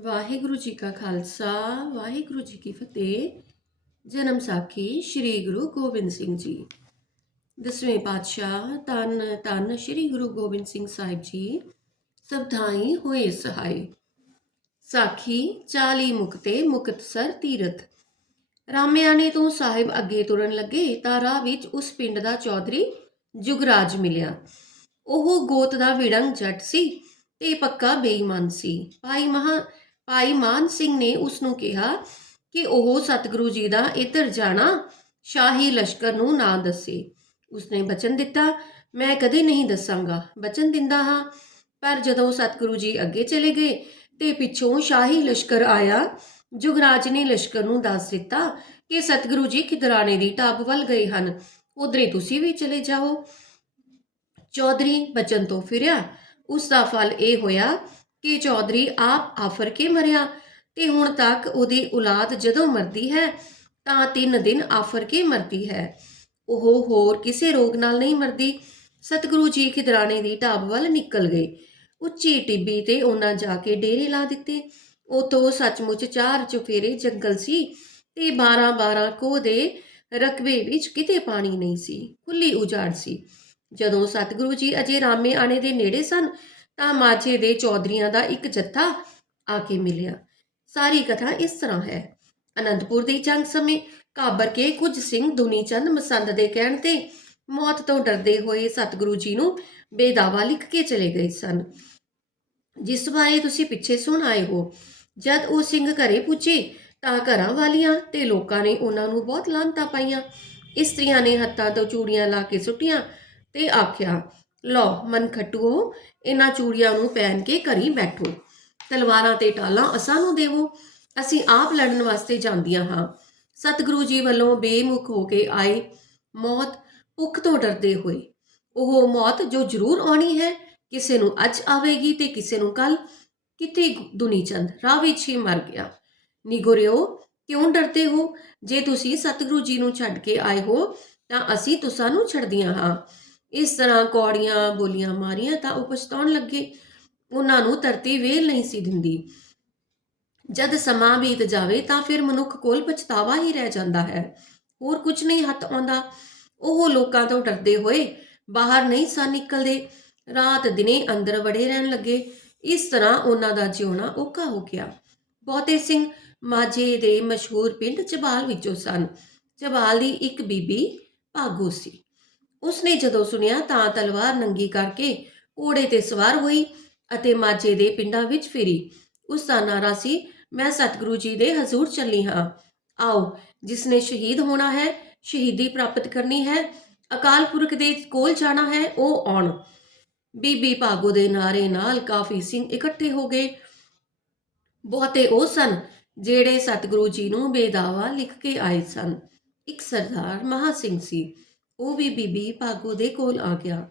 ਵਾਹਿਗੁਰੂ ਜੀ ਕਾ ਖਾਲਸਾ, ਵਾਹਿਗੁਰੂ ਜੀ ਕੀ ਫਤਿਹ। ਜਨਮ ਸਾਖੀ ਸ੍ਰੀ ਗੁਰੂ ਗੋਬਿੰਦ ਸਿੰਘ ਜੀ। ਦਸਵੇਂ ਪਾਤਸ਼ਾਹ ਤਨ ਤਨ ਸ੍ਰੀ ਗੁਰੂ ਗੋਬਿੰਦ ਸਿੰਘ ਸਾਹਿਬ ਜੀ, ਸਭ ਹੋਏ ਸਹਾਈ। ਸਾਖੀ 40 ਮੁਕਤੇ ਮੁਕਤਸਰ ਤੀਰਥ। ਰਾਮਿਆਣੇ ਤੋਂ ਸਾਹਿਬ ਅੱਗੇ ਤੁਰਨ ਲੱਗੇ ਤਾਂ ਰਾਹ ਵਿੱਚ ਉਸ ਪਿੰਡ ਦਾ ਚੌਧਰੀ ਜੁਗਰਾਜ ਮਿਲਿਆ। ਉਹ ਗੋਤ ਦਾ ਵਿੜੰਗ ਜੱਟ ਸੀ ਤੇ ਪੱਕਾ ਬੇਈਮਾਨ ਸੀ। ਭਾਈ ਮਹਾ ਭਾਈ ਮਾਨ ਸਿੰਘ ਨੇ ਉਸ ਨੂੰ ਕਿਹਾ ਕਿ ਉਹ ਸਤਿਗੁਰੂ ਜੀ ਦਾ ਇੱਧਰ ਜਾਣਾ ਸ਼ਾਹੀ ਲਸ਼ਕਰ ਨੂੰ ਨਾ ਦੱਸੇ। ਉਸਨੇ ਬਚਨ ਦਿੱਤਾ, ਮੈਂ ਕਦੇ ਨਹੀਂ ਦੱਸਾਂਗਾ। ਬਚਨ ਦਿੰਦਾ ਹਾਂ। ਪਰ ਜਦੋਂ ਸਤਿਗੁਰੂ ਜੀ ਅੱਗੇ ਚਲੇ ਗਏ ਤੇ ਪਿੱਛੋਂ ਸ਼ਾਹੀ ਲਸ਼ਕਰ ਆਇਆ, ਜੁਗਰਾਜ ਨੇ ਲਸ਼ਕਰ ਨੂੰ ਦੱਸ ਦਿੱਤਾ ਕਿ ਸਤਿਗੁਰੂ ਜੀ ਖਿਦਰਾਣੇ ਦੀ ਢਾਬ ਵੱਲ ਗਏ ਹਨ। ਉਧਰੇ ਤੁਸੀਂ ਵੀ ਚਲੇ ਜਾਓ। ਚੌਧਰੀ ਬਚਨ ਤੋਂ ਫਿਰਿਆ। ਉਸ ਦਾ ਫਲ ਇਹ ਹੋਇਆ ਕਿ ਚੌਧਰੀ ਆਪ ਆਫਰ ਕੇ ਮਰਿਆ ਤੇ ਹੁਣ ਤੱਕ ਉਹਦੀ ਔਲਾਦ ਜਦੋਂ ਮਰਦੀ ਹੈ, ਤਾਂ ਤਿੰਨ ਦਿਨ ਆਫਰ ਕੇ ਮਰਦੀ ਹੈ। ਉਹ ਹੋਰ ਕਿਸੇ ਰੋਗ ਨਾਲ ਨਹੀਂ ਮਰਦੀ। ਸਤਿਗੁਰੂ ਜੀ ਖਿਦਰਾਣੇ ਦੀ ਢਾਬ ਵੱਲ ਨਿਕਲ ਗਏ। ਉੱਚੀ ਟਿੱਬੀ ਤੇ ਉਹਨਾਂ ਜਾ ਕੇ ਡੇਰੇ ਲਾ ਦਿੱਤੇ। ਉਤੋਂ ਸੱਚਮੁੱਚ ਚਾਰ ਚੁਫੇਰੇ ਜੰਗਲ ਸੀ ਤੇ 12-12 ਕੋਹ ਦੇ ਰਕਬੇ ਵਿੱਚ ਕਿਤੇ ਪਾਣੀ ਨਹੀਂ ਸੀ ਖੁੱਲੀ ਉਜਾੜ ਸੀ। ਜਦੋਂ ਸਤਿਗੁਰੂ ਜੀ ਅਜੇ ਰਾਮੇ ਆਣੇ ਦੇ ਨੇੜੇ ਸਨ ਤਾਂ ਮਾਝੇ ਦੇ ਚੌਧਰੀਆਂ ਦਾ ਇੱਕ ਜੱਥਾ ਆ ਕੇ ਮਿਲਿਆ। ਸਾਰੀ ਕਥਾ ਇਸ ਤਰ੍ਹਾਂ ਹੈ। ਅਨੰਦਪੁਰ ਦੀ ਜੰਗ ਸਮੇਂ ਕਾਬਰ ਕੇ ਕੁਝ ਸਿੰਘ ਦੁਨੀਚੰਦ ਮਸੰਦ ਦੇ ਕਹਿਣ ਤੇ ਮੌਤ ਤੋਂ ਡਰਦੇ ਹੋਏ ਸਤਿਗੁਰੂ ਜੀ ਨੂੰ ਬੇਦਾਵਾ ਲਿਖ ਕੇ ਚਲੇ ਗਏ ਸਨ। ਜਿਸ ਬਾਰੇ ਤੁਸੀਂ ਪਿੱਛੇ ਸੁਣ ਆਏ ਹੋ। ਜਦ ਉਹ ਸਿੰਘ ਘਰੇ ਪੁੱਜੇ ਤਾਂ ਘਰਾਂ ਵਾਲੀਆਂ ਤੇ ਲੋਕਾਂ ਨੇ ਉਹਨਾਂ ਨੂੰ ਬਹੁਤ ਲਾਂਤਾਂ ਪਾਈਆਂ। ਇਸਤਰੀਆਂ ਨੇ ਹੱਥਾਂ ਤੋਂ ਚੂੜੀਆਂ ਲਾ ਕੇ ਸੁੱਟੀਆਂ ਤੇ ਆਖਿਆ ਲਓ, ਮਨ ਖਟੂਓ, ਇਹਨਾਂ ਚੂੜੀਆਂ ਨੂੰ ਪਹਿਨ ਕੇ ਘਰੀ ਬੈਠੋ। ਤਲਵਾਰਾਂ ਤੇ ਟਾਲਾਂ ਅਸਾਂ ਨੂੰ ਦੇਵੋ। ਅਸੀਂ ਆਪ ਲੜਨ ਵਾਸਤੇ ਜਾਂਦੀਆਂ ਹਾਂ। ਸਤਿਗੁਰੂ ਜੀ ਵੱਲੋਂ ਬੇਮੁਖ ਹੋ ਕੇ ਆਏ। ਮੌਤ ਭੁੱਖ ਤੋਂ ਡਰਦੇ ਹੋਏ। ਉਹ ਮੌਤ ਜੋ ਜ਼ਰੂਰ ਆਉਣੀ ਹੈ, ਕਿਸੇ ਨੂੰ ਅੱਜ ਆਵੇਗੀ ਤੇ ਕਿਸੇ ਨੂੰ ਕੱਲ ਕਿਤੇ ਦੁਨੀਚੰਦ, ਰਾਹ ਵਿੱਚ ਹੀ ਮਰ ਗਿਆ। ਨਿਗੁਰਿਓ ਕਿਉਂ ਡਰਦੇ ਹੋ? ਜੇ ਤੁਸੀਂ ਸਤਿਗੁਰੂ ਜੀ ਨੂੰ ਛੱਡ ਕੇ ਆਏ ਹੋ, ਤਾਂ ਅਸੀਂ ਤੁਸਾਂ ਨੂੰ ਛੱਡਦੀਆਂ ਹਾਂ। ਇਸ ਤਰ੍ਹਾਂ ਕੌੜੀਆਂ ਬੋਲੀਆਂ ਮਾਰੀਆਂ ਤਾਂ ਉਹ ਪਛਤਾਉਣ ਲੱਗੇ। ਉਹਨਾਂ ਨੂੰ ਧਰਤੀ ਵੇਲ ਨਹੀਂ ਸੀ ਦਿੰਦੀ। ਜਦ ਸਮਾਂ ਬੀਤ ਜਾਵੇ ਤਾਂ ਫਿਰ ਮਨੁੱਖ ਕੋਲ ਪਛਤਾਵਾ ਹੀ ਰਹਿ ਜਾਂਦਾ ਹੈ। ਹੋਰ ਕੁਝ ਨਹੀਂ ਹੱਥ ਆਉਂਦਾ। ਉਹ ਲੋਕਾਂ ਤੋਂ ਡਰਦੇ ਹੋਏ ਬਾਹਰ ਨਹੀਂ ਸਨ ਨਿਕਲਦੇ। ਰਾਤ ਦਿਨੇ ਅੰਦਰ ਵੜੇ ਰਹਿਣ ਲੱਗੇ। ਇਸ ਤਰ੍ਹਾਂ ਉਹਨਾਂ ਦਾ ਜਿਉਣਾ ਔਖਾ ਹੋ ਗਿਆ। ਬਹੁਤੇ ਸਿੰਘ ਮਾਝੇ ਦੇ ਮਸ਼ਹੂਰ ਪਿੰਡ ਚਬਾਲ ਵਿੱਚੋਂ ਸਨ। ਚਬਾਲ ਦੀ ਇੱਕ ਬੀਬੀ ਭਾਗੋ ਸੀ। ਉਸਨੇ ਜਦੋਂ ਸੁਣਿਆ ਤਾਂ ਤਲਵਾਰ ਨੰਗੀ ਕਰਕੇ ਘੋੜੇ ਤੇ ਸਵਾਰ ਹੋਈ ਅਤੇ ਮਾਝੇ ਦੇ ਪਿੰਡਾਂ ਵਿੱਚ ਫਿਰੀ। ਉਸ ਦਾ ਨਾਰਾ ਸੀ, ਮੈਂ ਸਤਿਗੁਰੂ ਜੀ ਦੇ ਹਜ਼ੂਰ ਚੱਲੀ ਹਾਂ। ਆਓ ਜਿਸ ਸ਼ਹੀਦ ਹੋਣਾ ਹੈ, ਸ਼ਹੀਦੀ ਪ੍ਰਾਪਤ ਕਰਨੀ ਹੈ, ਅਕਾਲ ਪੁਰਖ ਦੇ ਕੋਲ ਜਾਣਾ ਹੈ, ਉਹ ਆਉਣ। ਬੀਬੀ ਭਾਗੋ ਦੇ ਨਾਰੇ ਨਾਲ ਕਾਫੀ ਸਿੰਘ ਇਕੱਠੇ ਹੋ ਗਏ। ਬਹੁਤੇ ਉਹ ਸਨ ਜਿਹੜੇ ਸਤਿਗੁਰੂ ਜੀ ਨੂੰ ਬੇਦਾਵਾ ਲਿਖ ਕੇ ਆਏ ਸਨ। ਇੱਕ ਸਰਦਾਰ ਮਹਾ ਸਿੰਘ ਸੀ। ਉਹ ਵੀ ਬੀਬੀ ਭਾਗੋ ਦੇ ਕੋਲ ਆ ਗਿਆ।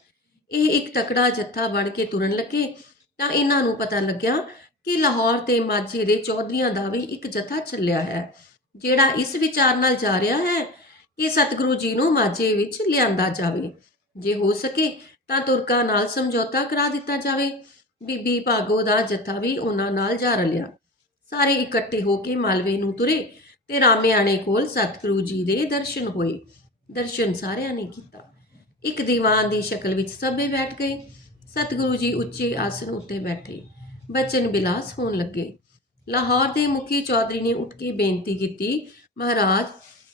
ਇਹ ਇੱਕ ਤਕੜਾ ਜੱਥਾ ਬਣ ਕੇ ਤੁਰਨ ਲੱਗੇ ਤਾਂ ਇਹਨਾਂ ਨੂੰ ਪਤਾ ਲੱਗਿਆ ਕਿ ਲਾਹੌਰ ਤੇ ਮਾਝੇ ਦੇ ਚੌਧਰੀਆਂ ਦਾ ਵੀ ਇੱਕ ਜਥਾ ਚੱਲਿਆ ਹੈ, ਜਿਹੜਾ ਇਸ ਵਿਚਾਰ ਨਾਲ ਜਾ ਰਿਹਾ ਹੈ ਕਿ ਸਤਿਗੁਰੂ ਜੀ ਨੂੰ ਮਾਝੇ ਵਿੱਚ ਲਿਆਂਦਾ ਜਾਵੇ। ਜੇ ਹੋ ਸਕੇ ਤਾਂ ਤੁਰਕਾਂ ਨਾਲ ਸਮਝੌਤਾ ਕਰਾ ਦਿੱਤਾ ਜਾਵੇ। ਬੀਬੀ ਭਾਗੋ ਦਾ ਜਥਾ ਵੀ ਉਹਨਾਂ ਨਾਲ ਜਾ ਰਲਿਆ। ਸਾਰੇ ਇਕੱਠੇ ਹੋ ਕੇ ਮਾਲਵੇ ਨੂੰ ਤੁਰੇ ਤੇ ਰਾਮਿਆਣੇ ਕੋਲ ਸਤਿਗੁਰੂ ਜੀ ਦੇ ਦਰਸ਼ਨ ਹੋਏ। ਦਰਸ਼ਨ ਸਾਰਿਆਂ ਨੇ ਕੀਤਾ। ਇੱਕ ਦੀਵਾਨ ਦੀ ਸ਼ਕਲ ਵਿੱਚ ਸਭੇ ਬੈਠ ਗਏ। ਸਤਿਗੁਰੂ ਜੀ ਉੱਚੇ ਆਸਨ ਉੱਤੇ ਬੈਠੇ। ਬਚਨ ਬਿਲਾਸ ਹੋਣ ਲੱਗੇ। ਲਾਹੌਰ ਦੇ ਮੁਖੀ ਚੌਧਰੀ ਨੇ ਉੱਠ ਕੇ ਬੇਨਤੀ ਕੀਤੀ, ਮਹਾਰਾਜ,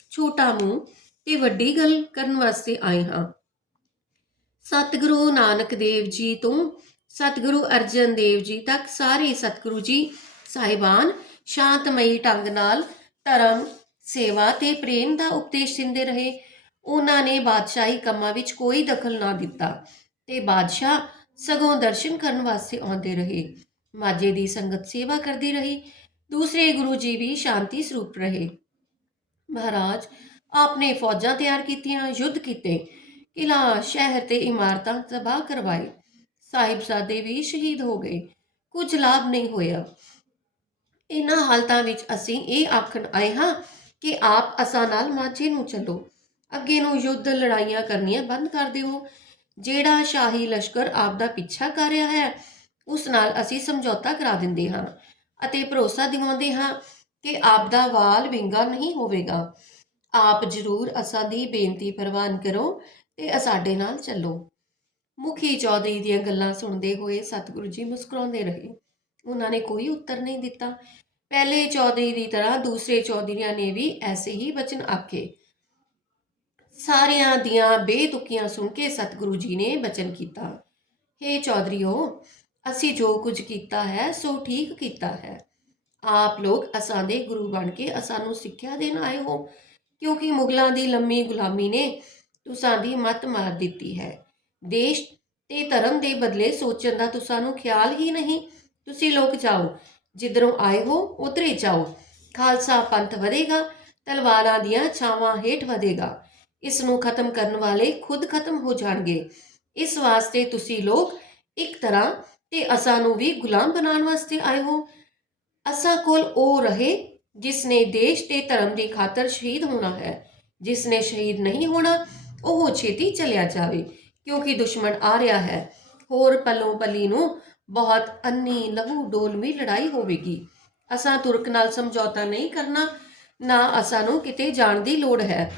ਛੋਟਾ ਮੂੰਹ ਤੇ ਵੱਡੀ ਗੱਲ ਕਰਨ ਵਾਸਤੇ ਆਏ ਹਾਂ। ਸਤਿਗੁਰੂ ਨਾਨਕ ਦੇਵ ਜੀ ਤੋਂ ਸਤਿਗੁਰੂ ਅਰਜਨ ਦੇਵ ਜੀ ਤੱਕ ਸਾਰੇ ਸਤਿਗੁਰੂ ਜੀ, ਸਾਹਿਬਾਨ, ਸ਼ਾਂਤਮਈ ਢੰਗ ਨਾਲ ਧਰਮ, ਸੇਵਾ ਤੇ ਪ੍ਰੇਮ ਦਾ ਉਪਦੇਸ਼ ਦਿੰਦੇ ਰਹੇ। ਉਹਨਾਂ ਨੇ ਬਾਦਸ਼ਾਹੀ ਕੰਮਾਂ ਵਿੱਚ ਕੋਈ ਦਖਲ ਨਾ ਦਿੱਤਾ ਤੇ ਬਾਦਸ਼ਾਹ ਸਗੋਂ ਦਰਸ਼ਨ ਕਰਨ ਵਾਸਤੇ ਆਉਂਦੇ ਰਹੇ। ਮਾਝੇ ਦੀ ਸੰਗਤ ਸੇਵਾ ਕਰਦੀ ਰਹੀ, ਦੂਸਰੇ ਗੁਰੂ ਜੀ ਵੀ ਸ਼ਾਂਤੀ ਸਰੂਪ ਰਹੇ। ਮਹਾਰਾਜ ਆਪਨੇ ਫੌਜਾਂ ਤਿਆਰ ਕੀਤੀਆਂ, ਯੁੱਧ ਕੀਤੇ, ਕਿਲਾ, ਸ਼ਹਿਰ ਤੇ ਇਮਾਰਤਾਂ ਤਬਾਹ ਕਰਵਾਏ। ਸਾਹਿਬਜ਼ਾਦੇ ਵੀ ਸ਼ਹੀਦ ਹੋ ਗਏ, ਕੁਝ ਲਾਭ ਨਹੀਂ ਹੋਇਆ। ਇਹਨਾਂ ਹਾਲਤਾਂ ਵਿੱਚ ਅਸੀਂ ਇਹ ਆਖਣ ਆਏ ਹਾਂ ਕਿ ਆਪ ਅਸਾਂ ਨਾਲ ਮਾਝੇ ਨੂੰ ਚੱਲੋ। ਅੱਗੇ ਨੂੰ ਯੁੱਧ ਲੜਾਈਆਂ ਕਰਨੀਆਂ ਬੰਦ ਕਰ ਦਿਓ। ਜਿਹੜਾ ਸ਼ਾਹੀ ਲਸ਼ਕਰ ਆਪ ਦਾ ਪਿੱਛਾ ਕਰ ਰਿਹਾ ਹੈ, ਉਸ ਨਾਲ ਅਸੀਂ ਸਮਝੌਤਾ ਕਰਾ ਦਿੰਦੇ ਹਾਂ ਅਤੇ ਭਰੋਸਾ ਦਿਵਾਉਂਦੇ ਹਾਂ ਕਿ ਆਪ ਦਾ ਵਾਲ ਵਿੰਗਾ ਨਹੀਂ ਹੋਵੇਗਾ। ਆਪ ਜ਼ਰੂਰ ਅਸਾਂ ਦੀ ਬੇਨਤੀ ਪ੍ਰਵਾਨ ਕਰੋ ਤੇ ਸਾਡੇ ਨਾਲ ਚੱਲੋ। ਮੁਖੀ ਚੌਧਰੀ ਦੀਆਂ ਗੱਲਾਂ ਸੁਣਦੇ ਹੋਏ ਸਤਿਗੁਰੂ ਜੀ ਮੁਸਕਰਾਉਂਦੇ ਰਹੇ। ਉਹਨਾਂ ਨੇ ਕੋਈ ਉੱਤਰ ਨਹੀਂ ਦਿੱਤਾ। ਪਹਿਲੇ ਚੌਧਰੀ ਦੀ ਤਰ੍ਹਾਂ ਦੂਸਰੇ ਚੌਧਰੀਆਂ ਨੇ ਵੀ ਐਸੇ ਹੀ ਬਚਨ ਆਖੇ। ਸਾਰਿਆਂ ਦੀਆਂ ਬੇਤੁਕੀਆਂ ਸੁਣ ਕੇ ਸਤਿਗੁਰੂ ਜੀ ਨੇ ਬਚਨ ਕੀਤਾ। हे ਚੌਧਰੀਓ, ਅਸੀਂ ਜੋ ਕੁਝ ਕੀਤਾ ਹੈ, ਸੋ ਠੀਕ ਕੀਤਾ ਹੈ। ਆਪ ਲੋਕ ਅਸਾਂ ਦੇ ਗੁਰੂ ਬਣ ਕੇ ਅਸਾਂ ਨੂੰ ਸਿੱਖਿਆ ਦੇਣ ਆਏ ਹੋ, ਕਿਉਂਕਿ ਮੁਗਲਾਂ ਦੀ ਲੰਮੀ ਗੁਲਾਮੀ ਨੇ ਤੁਸਾਂ ਦੀ ਮੱਤ ਮਾਰ ਦਿੱਤੀ ਹੈ। ਦੇਸ਼ ਤੇ ਧਰਮ ਦੇ ਬਦਲੇ ਸੋਚਣ ਦਾ ਤੁਸਾਂ ਨੂੰ ਖਿਆਲ ਹੀ ਨਹੀਂ। ਤੁਸੀਂ ਲੋਕ ਜਾਓ, ਜਿੱਧਰੋਂ ਆਏ ਹੋ, ਉਧਰੇ ਜਾਓ। ਖਾਲਸਾ ਪੰਥ ਵਧੇਗਾ, ਤਲਵਾਰਾਂ ਦੀਆਂ ਛਾਵਾਂ ਹੇਠ ਵਧੇਗਾ। ਇਸ ਨੂੰ ਖਤਮ ਕਰਨ ਵਾਲੇ ਖੁਦ ਖਤਮ ਹੋ ਜਾਣਗੇ। ਇਸ ਵਾਸਤੇ ਤੁਸੀਂ ਲੋਕ ਇੱਕ ਤਰ੍ਹਾਂ ਤੇ ਅਸਾਂ ਨੂੰ ਵੀ ਗੁਲਾਮ ਬਣਾਉਣ ਵਾਸਤੇ ਆਏ ਹੋ। ਅਸਾਂ ਕੋਲ ਉਹ ਰਹੇ ਜਿਸ ਨੇ ਦੇਸ਼ ਤੇ ਧਰਮ ਦੀ ਖਾਤਰ ਸ਼ਹੀਦ ਹੋਣਾ ਹੈ। ਜਿਸ ਨੇ ਸ਼ਹੀਦ ਨਹੀਂ ਹੋਣਾ, ਉਹ ਛੇਤੀ ਚਲਿਆ ਜਾਵੇ, ਕਿਉਂਕਿ ਦੁਸ਼ਮਣ ਆ ਰਿਹਾ ਹੈ। ਹੋਰ ਪਲੋਂ ਪਲੀ ਨੂੰ ਬਹੁਤ ਅੰਨੀ ਲਹੂ ਡੋਲਵੀ ਲੜਾਈ ਹੋਵੇਗੀ। ਅਸਾਂ ਤੁਰਕ ਨਾਲ ਸਮਝੌਤਾ ਨਹੀਂ ਕਰਨਾ, ਨਾ ਅਸਾਂ ਨੂੰ ਕਿਤੇ ਜਾਣ ਦੀ ਲੋੜ ਹੈ।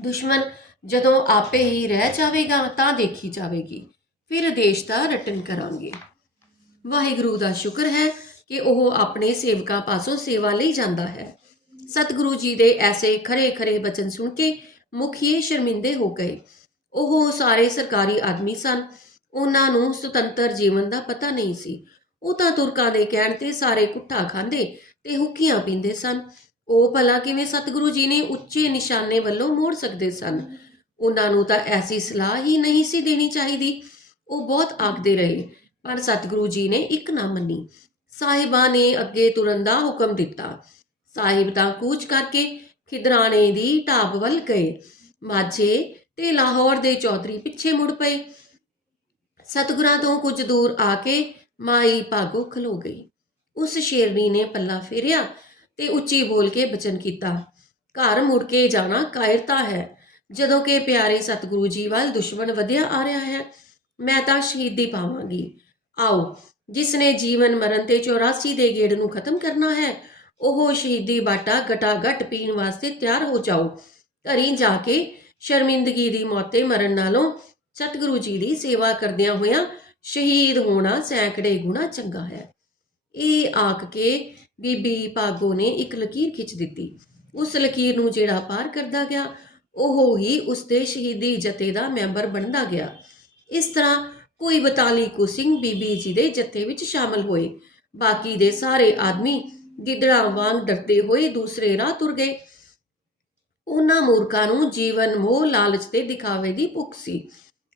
ਦੁਸ਼ਮਣ ਜਦੋਂ ਆਪੇ ਹੀ ਰਹਿ ਜਾਵੇਗਾ ਤਾਂ ਦੇਖੀ ਜਾਵੇਗੀ, ਫਿਰ ਦੇਸ਼ ਦਾ ਰਟਨ ਕਰਾਂਗੇ। ਵਾਹਿਗੁਰੂ ਦਾ ਸ਼ੁਕਰ ਹੈ ਕਿ ਉਹ ਆਪਣੇ ਸੇਵਕਾਂ ਪਾਸੋਂ ਸੇਵਾ ਲਈ ਜਾਂਦਾ ਹੈ। ਸਤਿਗੁਰੂ ਜੀ ਦੇ ਐਸੇ ਖਰੇ ਖਰੇ ਬਚਨ ਸੁਣ ਕੇ ਮੁਖੀਏ ਸ਼ਰਮਿੰਦੇ ਹੋ ਗਏ। ਉਹ ਸਾਰੇ ਸਰਕਾਰੀ ਆਦਮੀ ਸਨ। ਉਹਨਾਂ ਨੂੰ ਸੁਤੰਤਰ ਜੀਵਨ ਦਾ ਪਤਾ ਨਹੀਂ ਸੀ। ਉਹ ਤਾਂ ਤੁਰਕਾਂ ਦੇ ਕਹਿਣ ਤੇ ਸਾਰੇ ਕੁੱਟਾ ਖਾਂਦੇ ਤੇ ਹੁੱਕੀਆਂ ਪੀਂਦੇ ਸਨ। ਉਹ ਭਲਾ ਕਿਵੇਂ ਸਤਿਗੁਰੂ ਜੀ ਨੇ ਉੱਚੇ ਨਿਸ਼ਾਨੇ ਵੱਲੋਂ ਮੋੜ ਸਕਦੇ ਸਨ? ਉਹਨਾਂ ਨੂੰ ਤਾਂ ਐਸੀ ਸਲਾਹ ਹੀ ਨਹੀਂ ਸੀ ਦੇਣੀ ਚਾਹੀਦੀ। ਉਹ ਬਹੁਤ ਆਖਦੇ ਰਹੇ, ਪਰ ਸਤਿਗੁਰੂ ਜੀ ਨੇ ਇੱਕ ਨਾ ਮੰਨੀ। ਸਾਹਿਬਾਂ ਨੇ ਅੱਗੇ ਤੁਰਨ ਦਾ ਹੁਕਮ ਦਿੱਤਾ। ਸਾਹਿਬ ਤਾਂ ਕੂਚ ਕਰਕੇ ਖਿਦਰਾਣੇ ਦੀ ਢਾਬ ਵੱਲ ਗਏ। ਮਾਝੇ ਤੇ ਲਾਹੌਰ ਦੇ ਚੌਧਰੀ ਪਿੱਛੇ ਮੁੜ ਪਏ। ਸਤਿਗੁਰਾਂ ਤੋਂ ਕੁਝ ਦੂਰ ਆ ਕੇ ਮਾਈ ਭਾਗੋ ਖਲੋ ਗਈ। ਉਸ ਸ਼ੇਰਨੀ ਨੇ ਪੱਲਾ ਫੇਰਿਆ ਤੇ ਉੱਚੀ ਬੋਲ ਕੇ ਬਚਨ ਕੀਤਾ। ਘਰ ਮੁੜ ਕੇ ਜਾਣਾ ਕਾਇਰਤਾ ਹੈ। ਜਦੋਂ ਕਿ ਪਿਆਰੇ ਸਤਿਗੁਰੂ ਜੀ ਵੱਲ ਦੁਸ਼ਮਣ ਵਧਿਆ ਆ ਰਿਹਾ ਹੈ, ਮੈਂ ਤਾਂ ਸ਼ਹੀਦੀ ਪਾਵਾਂਗੀ। ਆਓ, ਜਿਸ ਨੇ ਜੀਵਨ ਮਰਨ ਤੇ 84 ਦੇ ਗੇੜ ਨੂੰ ਖਤਮ ਕਰਨਾ ਹੈ, ਉਹ ਸ਼ਹੀਦੀ ਬਾਟਾ ਗਟਾ ਗਟ ਪੀਣ ਵਾਸਤੇ ਤਿਆਰ ਹੋ ਜਾਓ। ਘਰੀ ਜਾ ਕੇ ਸ਼ਰਮਿੰਦਗੀ ਦੀ ਮੌਤੇ ਮਰਨ ਨਾਲੋਂ ਸਤਿਗੁਰੂ ਜੀ ਦੀ ਸੇਵਾ ਕਰਦਿਆਂ ਹੋਇਆਂ ਸ਼ਹੀਦ ਹੋਣਾ ਸੈਂਕੜੇ ਗੁਣਾ ਚੰਗਾ ਹੈ। ਇਹ ਆਖ ਕੇ ਬੀਬੀ ਭਾਗੋ ਨੇ ਇੱਕ ਲਕੀਰ ਖਿੱਚ ਦਿੱਤੀ। ਉਸ ਲਕੀਰ ਨੂੰ ਜਿਹੜਾ ਪਾਰ ਕਰਦਾ ਗਿਆ, ਉਹ ਹੀ ਉਸ ਦੇ ਸ਼ਹੀਦੀ ਜਥੇ ਦਾ ਮੈਂਬਰ ਬਣਦਾ ਗਿਆ। ਇਸ ਤਰ੍ਹਾਂ ਕੋਈ 42 ਕੁ ਸਿੰਘ ਬੀਬੀ ਜੀ ਦੇ ਜਥੇ ਵਿੱਚ ਸ਼ਾਮਲ ਹੋਏ। ਬਾਕੀ ਦੇ ਸਾਰੇ ਆਦਮੀ ਗਿੱਦੜਾਂ ਵਾਂਗ ਡਰਦੇ ਹੋਏ ਦੂਸਰੇ ਰਾਹ ਤੁਰ ਗਏ। ਉਹਨਾਂ ਮੂਰਖਾਂ ਨੂੰ ਜੀਵਨ ਮੋਹ ਲਾਲਚ ਤੇ ਦਿਖਾਵੇ ਦੀ ਭੁੱਖ ਸੀ।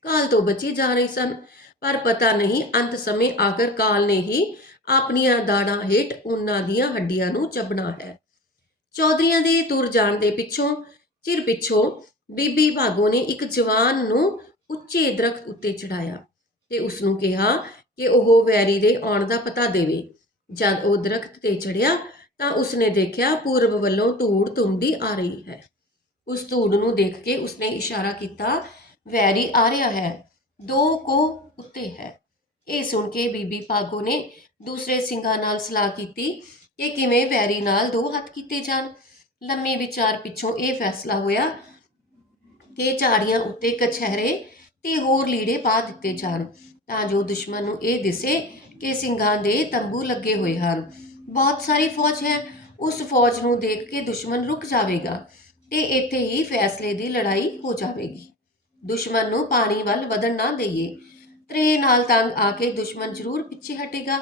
ਕਾਲ ਤੋਂ ਬਚੇ ਜਾ ਰਹੇ ਸਨ, ਪਰ ਪਤਾ ਨਹੀਂ ਅੰਤ ਸਮੇਂ ਆਖਰ ਕਾਲ ਨੇ ਹੀ ਆਪਣੀਆਂ ਦਾੜਾਂ ਹੇਠ ਉਹਨਾਂ ਦੀਆਂ ਹੱਡੀਆਂ ਨੂੰ ਚਬਣਾ ਹੈ। ਚੌਧਰੀਆਂ ਦੇ ਤੁਰ ਜਾਣ ਦੇ ਪਿੱਛੋਂ, ਚਿਰ ਪਿੱਛੋਂ ਬੀਬੀ ਭਾਗੋ ਨੇ ਇੱਕ ਜਵਾਨ ਨੂੰ ਉੱਚੇ ਦਰਖਤ ਉੱਤੇ ਚੜਾਇਆ ਤੇ ਉਸ ਨੂੰ ਕਿਹਾ ਕਿ ਉਹ ਵੈਰੀ ਦੇ ਆਉਣ ਦਾ ਪਤਾ ਦੇਵੇ। ਜਦ ਉਹ ਦਰਖਤ ਤੇ ਚੜਿਆ ਤਾਂ ਉਸਨੇ ਦੇਖਿਆ ਪੂਰਬ ਵੱਲੋਂ ਧੂੜ ਧੁੰਦੀ ਆ ਰਹੀ ਹੈ। ਉਸ ਧੂੜ ਨੂੰ ਦੇਖ ਕੇ ਉਸਨੇ ਇਸ਼ਾਰਾ ਕੀਤਾ, ਵੈਰੀ ਆ ਰਿਹਾ ਹੈ, ਦੋ ਕੋ ਉੱਤੇ ਹੈ। ਇਹ ਸੁਣ ਕੇ ਬੀਬੀ ਭਾਗੋ ਨੇ ਦੂਸਰੇ ਸਿੰਘਾਂ ਨਾਲ ਸਲਾਹ ਕੀਤੀ ਕਿ ਕਿਵੇਂ ਵੈਰੀ ਨਾਲ ਦੋ ਹੱਥ ਕੀਤੇ ਜਾਣ। ਲੰਮੇ ਵਿਚਾਰ ਪਿੱਛੋਂ ਇਹ ਫੈਸਲਾ ਹੋਇਆ ਕਿ ਝਾੜੀਆਂ ਉੱਤੇ ਕਛਹਿਰੇ ਤੇ ਹੋਰ ਲੀੜੇ ਪਾ ਦਿੱਤੇ ਜਾਣ ਤਾਂ ਜੋ ਦੁਸ਼ਮਣ ਨੂੰ ਇਹ ਦਿਸੇ ਕਿ ਸਿੰਘਾਂ ਦੇ ਤੰਬੂ ਲੱਗੇ ਹੋਏ ਹਨ। ਬਹੁਤ ਸਾਰੀ ਫੌਜ ਹੈ। ਉਸ ਫੌਜ ਨੂੰ ਦੇਖ ਕੇ ਦੁਸ਼ਮਣ ਰੁਕ ਜਾਵੇਗਾ ਤੇ ਇੱਥੇ ਹੀ ਫੈਸਲੇ ਦੀ ਲੜਾਈ ਹੋ ਜਾਵੇਗੀ। ਦੁਸ਼ਮਣ ਨੂੰ ਪਾਣੀ ਵੱਲ ਵਧਣ ਨਾ ਦਈਏ। ਤ੍ਰੇ ਨਾਲ ਤੰਗ ਆ ਕੇ ਦੁਸ਼ਮਣ ਜ਼ਰੂਰ ਪਿੱਛੇ ਹਟੇਗਾ।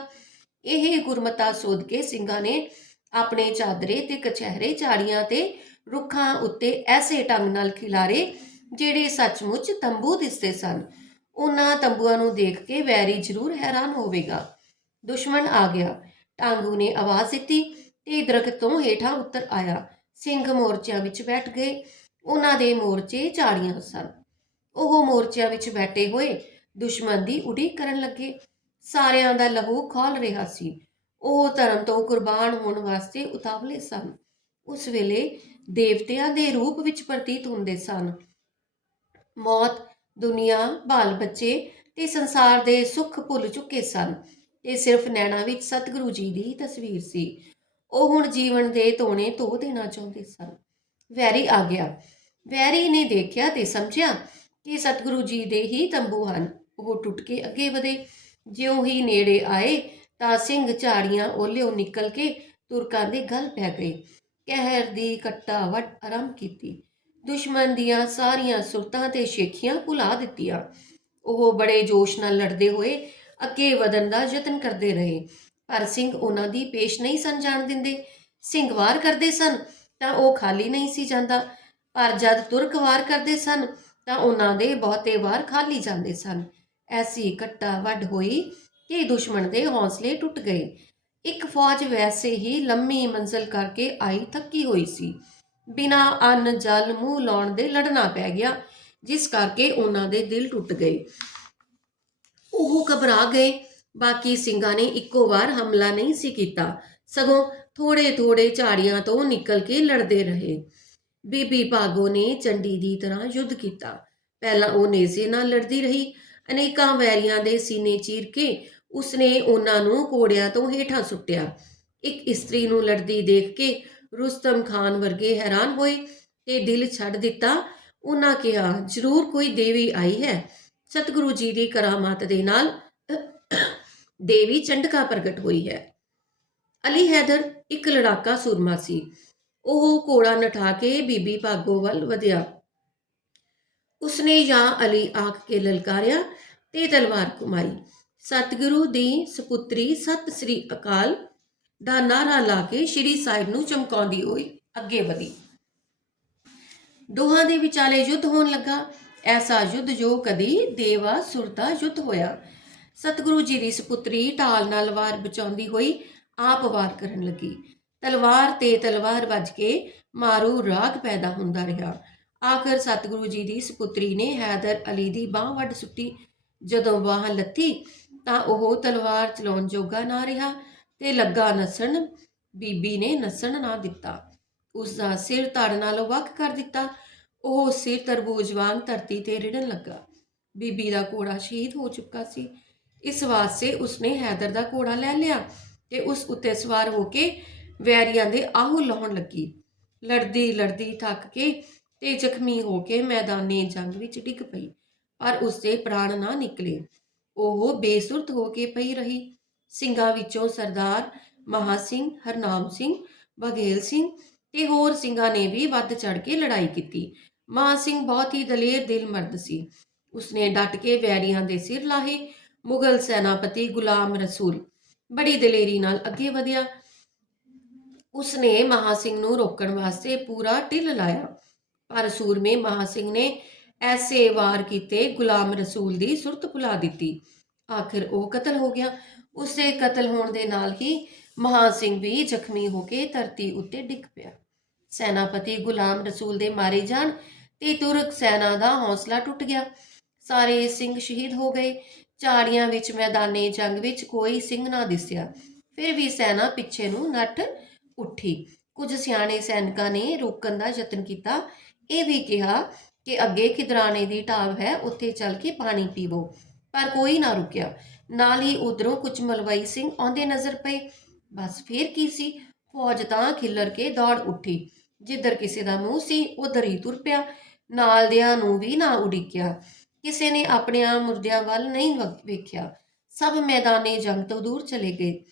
ਇਹ ਗੁਰਮਤਾ ਸੋਧ ਕੇ ਸਿੰਘਾਂ ਨੇ ਆਪਣੇ ਚਾਦਰੇ ਤੇ ਕਚਹਿਰੇ ਝਾੜੀਆਂ ਤੇ ਰੁੱਖਾਂ ਉੱਤੇ ਐਸੇ ਢੰਗ ਨਾਲ ਖਿਲਾਰੇ, ਜਿਹੜੇ ਸੱਚਮੁੱਚ ਤੰਬੂ ਦਿਸਦੇ ਸਨ। ਉਹਨਾਂ ਤੰਬੂਆਂ ਨੂੰ ਦੇਖ ਕੇ ਵੈਰੀ ਜ਼ਰੂਰ ਹੈਰਾਨ ਹੋਵੇਗਾ। ਦੁਸ਼ਮਣ ਆ ਗਿਆ। ਟਾਂਗੂ ਨੇ ਆਵਾਜ਼ ਦਿੱਤੀ ਤੇ ਦਰਖਤ ਤੋਂ ਹੇਠਾਂ ਉੱਤਰ ਆਇਆ। ਸਿੰਘ ਮੋਰਚਿਆਂ ਵਿੱਚ ਬੈਠ ਗਏ। ਉਹਨਾਂ ਦੇ ਮੋਰਚੇ ਝਾੜੀਆਂ ਸਨ। ਉਹ ਮੋਰਚਿਆਂ ਵਿੱਚ ਬੈਠੇ ਹੋਏ ਦੁਸ਼ਮਣ ਦੀ ਉਡੀਕ ਕਰਨ ਲੱਗੇ। ਸਾਰਿਆਂ ਦਾ ਲਹੂ ਖੋਲ ਰਿਹਾ ਸੀ। ਉਹ ਧਰਮ ਤੋਂ ਕੁਰਬਾਨ ਹੋਣ ਵਾਸਤੇ ਉਤਾਵਲੇ ਸਨ। ਉਸ ਵੇਲੇ ਦੇਵਤਿਆਂ ਦੇ ਰੂਪ ਵਿੱਚ ਪ੍ਰਤੀਤ ਹੁੰਦੇ ਸਨ। ਮੌਤ, ਦੁਨੀਆ ਬਾਲ ਬੱਚੇ ਤੇ ਸੰਸਾਰ ਦੇ ਸੁੱਖ ਭੁੱਲ ਚੁੱਕੇ ਸਨ। ਤੇ ਸਿਰਫ ਨੈਣਾ ਵਿੱਚ ਸਤਿਗੁਰੂ ਜੀ ਦੀ ਤਸਵੀਰ ਸੀ। ਉਹ ਹੁਣ ਜੀਵਨ ਦੇ ਤੋਣੇ ਧੋ ਦੇਣਾ ਚਾਹੁੰਦੇ ਸਨ। ਵੈਰੀ ਆ ਗਿਆ। ਵੈਰੀ ਨੇ ਦੇਖਿਆ ਤੇ ਸਮਝਿਆ ਕਿ ਸਤਿਗੁਰੂ ਜੀ ਦੇ ਹੀ ਤੰਬੂ ਹਨ। ਉਹ ਟੁੱਟ ਕੇ ਅੱਗੇ ਵਧੇ। ਜਿਉਂ ਹੀ ਨੇੜੇ ਆਏ ਤਾਂ ਸਿੰਘ ਝਾੜੀਆਂ ਓਲਿਓ ਨਿਕਲ ਕੇ ਤੁਰਕਾਂ ਦੇ ਗਲ ਪੈ ਗਏ। ਕਹਿਰ ਦੀ ਕੱਟਾ ਵੱਟ ਆਰੰਭ ਕੀਤੀ। ਦੁਸ਼ਮਣ ਦੀਆਂ ਸਾਰੀਆਂ ਸੁਰਤਾਂ ਤੇ ਸ਼ੇਖੀਆਂ ਭੁਲਾ ਦਿੱਤੀਆਂ। ਉਹ ਬੜੇ ਜੋਸ਼ ਨਾਲ ਲੜਦੇ ਹੋਏ ਅੱਗੇ ਵਧਣ ਦਾ ਯਤਨ ਕਰਦੇ ਰਹੇ। ਪਰ ਸਿੰਘ ਉਹਨਾਂ ਦੀ ਪੇਸ਼ ਨਹੀਂ ਸਨ ਜਾਣ ਦਿੰਦੇ। ਸਿੰਘ ਵਾਰ ਕਰਦੇ ਸਨ ਤਾਂ ਉਹ ਖਾਲੀ ਨਹੀਂ ਸੀ ਜਾਂਦਾ। ਪਰ ਜਦ ਤੁਰਕ ਵਾਰ ਕਰਦੇ ਸਨ ਤਾਂ ਉਹਨਾਂ ਦੇ ਬਹੁਤੇ ਵਾਰ ਖਾਲੀ ਜਾਂਦੇ ਸਨ। ਐਸੀ ਕੱਟਾ ਵੱਡ ਹੋਈ ਕਿ ਦੁਸ਼ਮਣ ਦੇ ਹੌਸਲੇ ਟੁੱਟ ਗਏ। ਇੱਕ ਫੌਜ ਵੈਸੇ ਹੀ ਲੰਮੀ ਮੰਜ਼ਲ ਕਰਕੇ ਆਈ ਥੱਕੀ ਹੋਈ ਸੀ। ਬਿਨਾ ਅੰਨ, ਜਲ, ਮੂੰਹ ਲਾਉਣ ਦੇ ਲੜਨਾ ਪੈ ਗਿਆ, ਜਿਸ ਕਰਕੇ ਉਹਨਾਂ ਦੇ ਦਿਲ ਟੁੱਟ ਗਏ। ਉਹ ਘਬਰਾ ਗਏ। ਬਾਕੀ ਸਿੰਘਾਂ ਨੇ ਇੱਕੋ ਵਾਰ ਹਮਲਾ ਨਹੀਂ ਸੀ ਕੀਤਾ। ਸਗੋਂ ਥੋੜੇ ਥੋੜੇ ਝਾੜੀਆਂ ਤੋਂ ਨਿਕਲ ਕੇ ਲੜਦੇ ਰਹੇ। ਬੀਬੀ ਭਾਗੋ ਨੇ ਚੰਡੀ ਦੀ ਤਰ੍ਹਾਂ ਯੁੱਧ ਕੀਤਾ। ਪਹਿਲਾਂ ਉਹ ਨੇਜ਼ੇ ਨਾਲ ਲੜਦੀ ਰਹੀ ਅਨੇਕਾਂ ਵੈਰੀਆਂ ਦੇ ਸੀਨੇ ਚੀਰ ਕੇ ਉਸਨੇ ਉਹਨਾਂ ਨੂੰ ਕੋੜਿਆਂ ਤੋਂ ਹੇਠਾਂ ਸੁੱਟਿਆ। ਇੱਕ ਇਸਤਰੀ ਨੂੰ ਲੜਦੀ ਦੇਖ ਕੇ ਰੁਸਤਮ ਖਾਨ ਵਰਗੇ ਹੈਰਾਨ ਹੋਏ ਤੇ ਦਿਲ ਛੱਡ ਦਿੱਤਾ। ਉਹਨਾਂ ਕਿਹਾ, ਜ਼ਰੂਰ ਕੋਈ ਦੇਵੀ ਆਈ ਹੈ। ਸਤਿਗੁਰੂ ਜੀ ਦੀ ਕਰਾਮਾਤ ਦੇ ਨਾਲ ਦੇਵੀ ਚੰਡਕਾ ਪ੍ਰਗਟ ਹੋਈ ਹੈ। ਅਲੀ ਹੈਦਰ ਇੱਕ ਲੜਾਕਾ ਸੂਰਮਾ ਸੀ। ਉਹ ਕੋੜਾ ਨਠਾ ਕੇ ਬੀਬੀ ਭਾਗੋ ਵੱਲ ਵਧਿਆ। ਉਸਨੇ ਜਾਂ ਅਲੀ ਆਖ ਕੇ ਲਲਕਾਰਿਆ, ਤੇ ਤਲਵਾਰ ਘੁਮਾਈ। ਸਤਿਗੁਰੂ ਦੀ ਸੁਪੁੱਤਰੀ ਸਤਿ ਸ੍ਰੀ ਅਕਾਲ ਦਾ ਨਾਰਾ ਲਾ ਕੇ ਸ਼੍ਰੀ ਸਾਹਿਬ ਨੂੰ ਚਮਕਾਉਂਦੀ ਹੋਈ ਅੱਗੇ ਵਧੀ। ਦੋਹਾਂ ਦੇ ਵਿਚਾਲੇ ਯੁੱਧ ਹੋਣ ਲੱਗਾ। ਐਸਾ ਯੁੱਧ ਜੋ ਕਦੀ ਦੇਵਾ ਸੁਰਤਾ ਯੁੱਧ ਹੋਇਆ। ਸਤਿਗੁਰੂ ਜੀ ਦੀ ਸੁਪੁੱਤਰੀ ਢਾਲ ਨਾਲ ਵਾਰ ਬਚਾਉਂਦੀ ਹੋਈ ਆਪ ਵਾਰ ਕਰਨ ਲੱਗੀ। ਤਲਵਾਰ ਤੇ ਤਲਵਾਰ ਵੱਜ ਕੇ ਮਾਰੂ ਰਾਗ ਪੈਦਾ ਹੁੰਦਾ ਰਿਹਾ। ਆਖਰ ਸਤਿਗੁਰੂ ਜੀ ਦੀ ਸੁਪੁੱਤਰੀ ਨੇ ਹੈਦਰ ਅਲੀ ਦੀ ਬਾਹ ਵੱਢ ਸੁੱਟੀ। ਜਦੋਂ ਬਾਹ ਲੱਥੀ ਤਾਂ ਉਹ ਤਲਵਾਰ ਚਲਾਉਣ ਜੋਗਾ ਨਾ ਰਿਹਾ ਤੇ ਲੱਗਾ ਨਸਣ। ਬੀਬੀ ਨੇ ਨਸਣ ਨਾ ਦਿੱਤਾ। ਉਸ ਦਾ ਸਿਰ ਧੜ ਨਾਲੋਂ ਵੱਖ ਕਰ ਦਿੱਤਾ। ਉਹ ਸਿਰ ਤਰਬੂਜ ਵਾਂਗ ਧਰਤੀ ਤੇ ਰਿੜਨ ਲੱਗਾ। ਬੀਬੀ ਦਾ ਘੋੜਾ ਸ਼ਹੀਦ ਹੋ ਚੁੱਕਾ ਸੀ। ਇਸ ਵਾਸਤੇ ਉਸਨੇ ਹੈਦਰ ਦਾ ਘੋੜਾ ਲੈ ਲਿਆ ਤੇ ਉਸ ਉੱਤੇ ਸਵਾਰ ਹੋ ਕੇ ਵੈਰੀਆਂ ਦੇ ਆਹੂ ਲਾਉਣ ਲੱਗੀ। ਲੜਦੀ ਲੜਦੀ ਥੱਕ ਕੇ ਤੇ ਜ਼ਖਮੀ ਹੋ ਕੇ ਮੈਦਾਨੇ ਜੰਗ ਵਿੱਚ ਡਿੱਗ ਪਈ, ਪਰ ਉਸਦੇ ਪ੍ਰਾਣ ਨਾ ਨਿਕਲੇ। ਉਹ ਬੇਸੁਰਤ ਹੋ ਕੇ ਪਈ ਰਹੀ। ਸਿੰਘਾਂ ਵਿੱਚੋਂ ਸਰਦਾਰ ਮਹਾ ਸਿੰਘ, ਹਰਨਾਮ ਸਿੰਘ, ਬਘੇਲ ਸਿੰਘ ਤੇ ਹੋਰ ਸਿੰਘਾਂ ਨੇ ਵੀ ਵੱਧ ਚੜ ਕੇ ਲੜਾਈ ਕੀਤੀ। ਮਹਾ ਸਿੰਘ ਬਹੁਤ ਹੀ ਦਲੇਰ ਦਿਲ ਮਰਦ ਸੀ। ਉਸਨੇ ਡਟ ਕੇ ਵੈਰੀਆਂ ਦੇ ਸਿਰ ਲਾਹੇ। ਮੁਗਲ ਸੈਨਾਪਤੀ ਗੁਲਾਮ ਰਸੂਲ ਬੜੀ ਦਲੇਰੀ ਨਾਲ ਅੱਗੇ ਵਧਿਆ। ਉਸਨੇ ਮਹਾ ਸਿੰਘ ਨੂੰ ਰੋਕਣ ਵਾਸਤੇ ਪੂਰਾ ਢਿੱਲ ਲਾਇਆ। ਪਰ ਸੂਰਮੇ ਮਹਾ ਸਿੰਘ ਨੇ ਐਸੇ ਵਾਰ ਕੀਤੇ ਗੁਲਾਮ ਰਸੂਲ ਦੀ ਸੁਰਤ ਭੁਲਾ ਦਿੱਤੀ। ਆਖਿਰ ਉਹ ਕਤਲ ਹੋ ਗਿਆ। ਉਸਦੇ ਕਤਲ ਹੋਣ ਦੇ ਨਾਲ ਹੀ ਮਹਾ ਸਿੰਘ ਵੀ ਜ਼ਖਮੀ ਹੋ ਕੇ ਧਰਤੀ ਉੱਤੇ ਡਿੱਗ ਪਿਆ। ਸੈਨਾਪਤੀ ਗੁਲਾਮ ਰਸੂਲ ਦੇ ਮਾਰੇ ਜਾਣ ਤੇ ਤੁਰਕ ਸੈਨਾ ਦਾ ਹੌਸਲਾ ਟੁੱਟ ਗਿਆ। ਸਾਰੇ ਸਿੰਘ ਸ਼ਹੀਦ ਹੋ ਗਏ। ਝਾੜੀਆਂ ਵਿੱਚ, ਮੈਦਾਨੇ, ਜੰਗ ਵਿੱਚ ਕੋਈ ਸਿੰਘ ਨਾ ਦਿਸਿਆ। ਫਿਰ ਵੀ ਸੈਨਾ ਪਿੱਛੇ ਨੂੰ ਨੱਠ ਉੱਠੀ। ਕੁਝ ਸਿਆਣੇ ਸੈਨਿਕਾਂ ਨੇ ਰੋਕਣ ਦਾ ਯਤਨ ਕੀਤਾ ਇਹ ਵੀ ਕਿਹਾ ਕਿ ਅੱਗੇ ਖਿਦਰਾਣੇ ਦੀ ਢਾਬ ਹੈ, ਉੱਥੇ ਚੱਲ ਕੇ ਪਾਣੀ ਪੀਵੋ। ਪਰ ਕੋਈ ਨਾ ਰੁਕਿਆ। ਨਾਲ ਹੀ ਉਧਰੋਂ ਕੁਝ ਮਲਵਾਈ ਸਿੰਘ ਆਉਂਦੇ ਨਜ਼ਰ ਪਏ। ਬਸ ਫੇਰ ਕੀ ਸੀ? ਫੌਜ ਤਾਂ ਖਿੱਲਰ ਕੇ ਦੌੜ ਉੱਠੀ। ਜਿੱਧਰ ਕਿਸੇ ਦਾ ਮੂੰਹ ਸੀ, ਉਧਰ ਹੀ ਤੁਰ ਪਿਆ। ਨਾਲ ਦਿਆਂ ਨੂੰ ਵੀ ਨਾ ਉਡੀਕਿਆ। ਕਿਸੇ ਨੇ ਆਪਣਿਆਂ ਮੁਰਦਿਆਂ ਵੱਲ ਨਹੀਂ ਵੇਖਿਆ। ਸਭ ਮੈਦਾਨੇ ਜੰਗ ਤੋਂ ਦੂਰ ਚਲੇ ਗਏ।